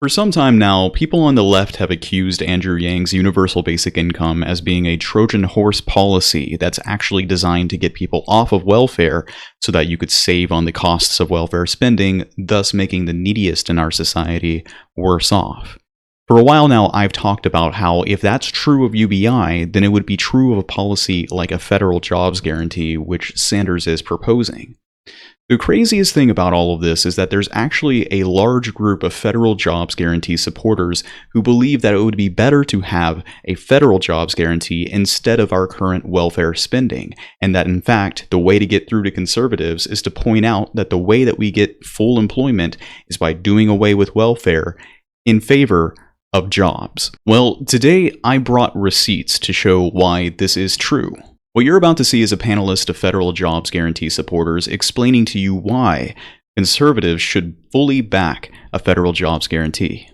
For some time now, people on the left have accused Andrew Yang's universal basic income as being a Trojan horse policy that's actually designed to get people off of welfare so that you could save on the costs of welfare spending, thus making the neediest in our society worse off. For a while now, I've talked about how if that's true of UBI, then it would be true of a policy like a federal jobs guarantee, which Sanders is proposing. The craziest thing about all of this is that there's actually a large group of federal jobs guarantee supporters who believe that it would be better to have a federal jobs guarantee instead of our current welfare spending, and that in fact, the way to get through to conservatives is to point out that the way that we get full employment is by doing away with welfare in favor of jobs. Well, today I brought receipts to show why this is true. What you're about to see is a panelist of federal jobs guarantee supporters explaining to you why conservatives should fully back a federal jobs guarantee.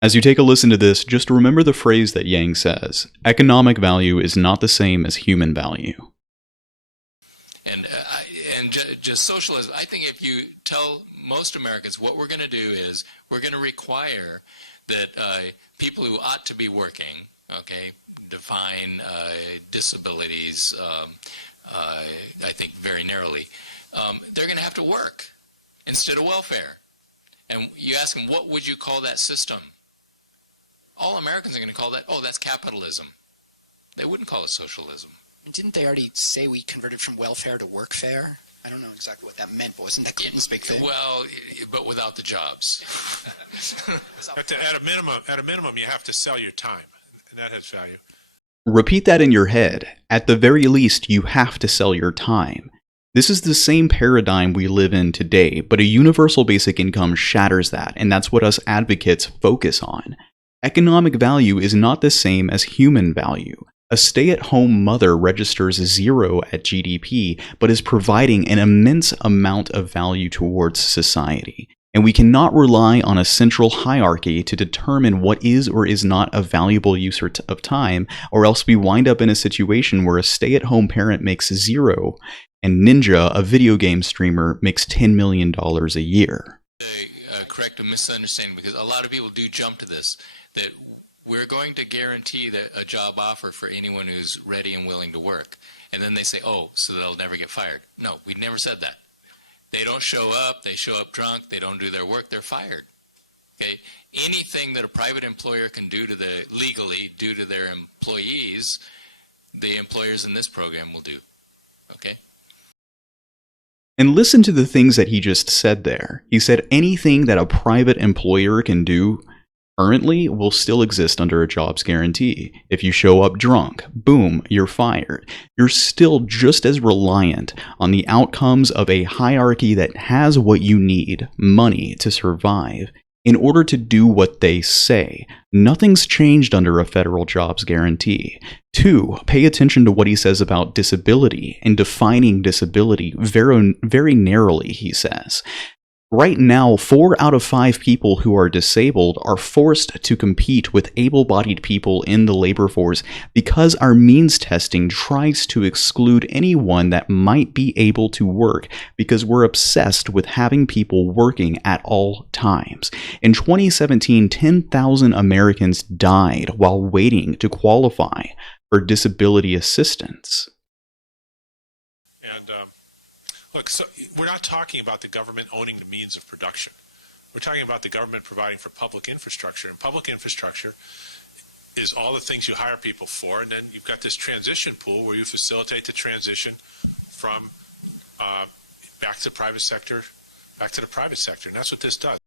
As you take a listen to this, just remember the phrase that Yang says: economic value is not the same as human value. And just socialism, I think if you tell most Americans what we're going to do is we're going to require that people who ought to be working, okay, define disabilities, I think very narrowly, they're going to have to work instead of welfare. And you ask them, what would you call that system? All Americans are going to call that, oh, that's capitalism. They wouldn't call it socialism. Didn't they already say we converted from welfare to workfare? I don't know exactly what that meant, but wasn't that Clinton's big thing? Well, but without the jobs. At a minimum, you have to sell your time, and that has value. Repeat that in your head. At the very least, you have to sell your time. This is the same paradigm we live in today, but a universal basic income shatters that, and that's what us advocates focus on. Economic value is not the same as human value. A stay-at-home mother registers 0 at GDP, but is providing an immense amount of value towards society. And we cannot rely on a central hierarchy to determine what is or is not a valuable use of time, or else we wind up in a situation where a stay-at-home parent makes 0, and Ninja, a video game streamer, makes $10 million a year. Correct a misunderstanding, because a lot of people do jump to this, that we're going to guarantee that a job offer for anyone who's ready and willing to work. And then they say, oh, so they'll never get fired. No, we never said that. They don't show up, they show up drunk, they don't do their work, they're fired. Okay? Anything that a private employer can do legally do to their employees, the employers in this program will do. Okay? And listen to the things that he just said there. He said anything that a private employer can do currently will still exist under a jobs guarantee. If you show up drunk, boom, you're fired. You're still just as reliant on the outcomes of a hierarchy that has what you need, money, to survive, in order to do what they say. Nothing's changed under a federal jobs guarantee. 2, pay attention to what he says about disability and defining disability very narrowly, he says. Right now, 4 out of 5 people who are disabled are forced to compete with able-bodied people in the labor force because our means testing tries to exclude anyone that might be able to work because we're obsessed with having people working at all times. In 2017, 10,000 Americans died while waiting to qualify for disability assistance. And look, so we're not talking about the government owning the means of production. We're talking about the government providing for public infrastructure. And public infrastructure is all the things you hire people for, and then you've got this transition pool where you facilitate the transition from back to the private sector, and that's what this does.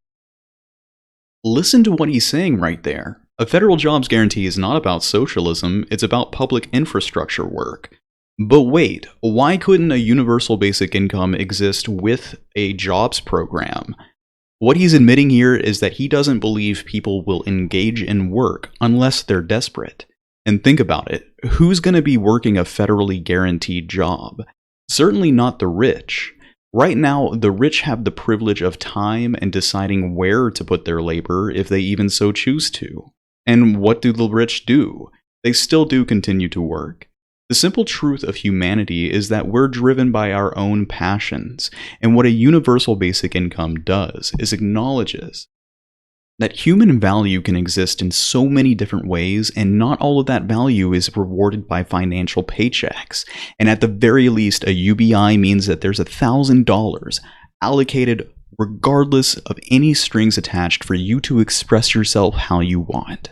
Listen to what he's saying right there. A federal jobs guarantee is not about socialism, it's about public infrastructure work. But wait, why couldn't a universal basic income exist with a jobs program? What he's admitting here is that he doesn't believe people will engage in work unless they're desperate. And think about it, who's going to be working a federally guaranteed job? Certainly not the rich. Right now, the rich have the privilege of time and deciding where to put their labor if they even so choose to. And what do the rich do? They still do continue to work. The simple truth of humanity is that we're driven by our own passions, and what a universal basic income does is acknowledges that human value can exist in so many different ways, and not all of that value is rewarded by financial paychecks. And at the very least, a UBI means that there's $1,000 allocated regardless of any strings attached for you to express yourself how you want.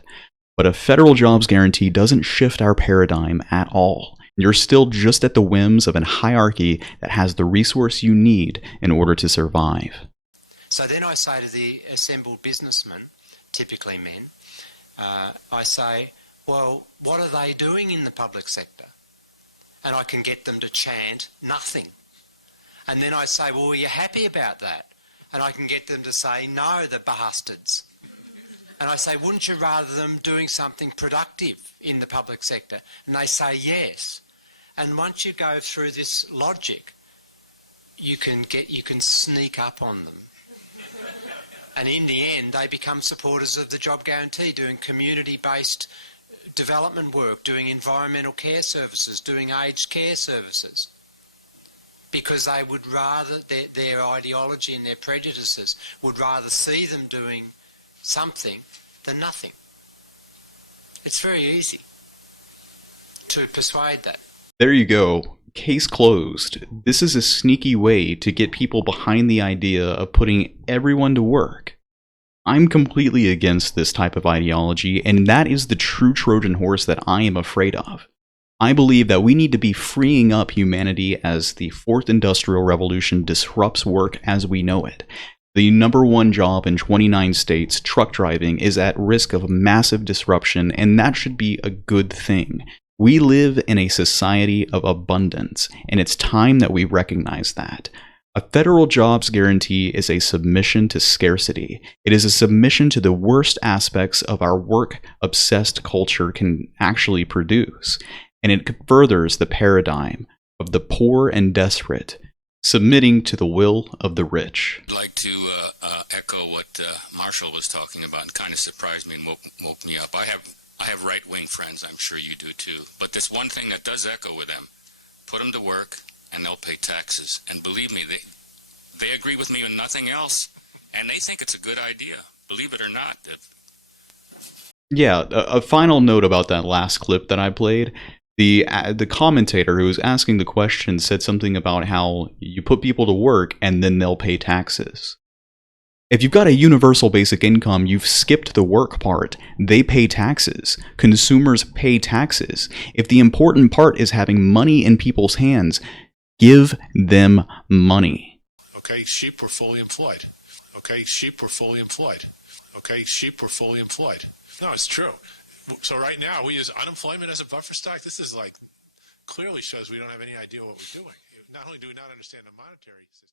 But a federal jobs guarantee doesn't shift our paradigm at all. You're still just at the whims of a hierarchy that has the resource you need in order to survive. So then I say to the assembled businessmen, typically men, I say, well, what are they doing in the public sector? And I can get them to chant nothing. And then I say, well, are you happy about that? And I can get them to say, no, the bastards. And I say, wouldn't you rather them doing something productive in the public sector? And they say, yes. And once you go through this logic, you can sneak up on them. And in the end, they become supporters of the job guarantee, doing community-based development work, doing environmental care services, doing aged care services. Because they would rather, their ideology and their prejudices would rather see them doing something than nothing. It's very easy to persuade that. There you go. Case closed. This is a sneaky way to get people behind the idea of putting everyone to work. I'm completely against this type of ideology, and that is the true Trojan horse that I am afraid of. I believe that we need to be freeing up humanity as the fourth industrial revolution disrupts work as we know it. The #1 job in 29 states, truck driving, is at risk of massive disruption, and that should be a good thing. We live in a society of abundance, and it's time that we recognize that. A federal jobs guarantee is a submission to scarcity. It is a submission to the worst aspects of our work-obsessed culture can actually produce. And it furthers the paradigm of the poor and desperate submitting to the will of the rich. I'd like to echo what Marshall was talking about. It kind of surprised me and woke me up. I have right-wing friends, I'm sure you do too. But there's one thing that does echo with them. Put them to work and they'll pay taxes. And believe me, they agree with me on nothing else. And they think it's a good idea, believe it or not. Yeah, a final note about that last clip that I played. The commentator who was asking the question said something about how you put people to work and then they'll pay taxes. If you've got a universal basic income, you've skipped the work part. They pay taxes. Consumers pay taxes. If the important part is having money in people's hands, give them money. Okay, sheep were fully employed. Okay, sheep were fully employed. Okay, sheep were fully employed. No, it's true. So right now, we use unemployment as a buffer stock. This is like, clearly shows we don't have any idea what we're doing. Not only do we not understand the monetary system,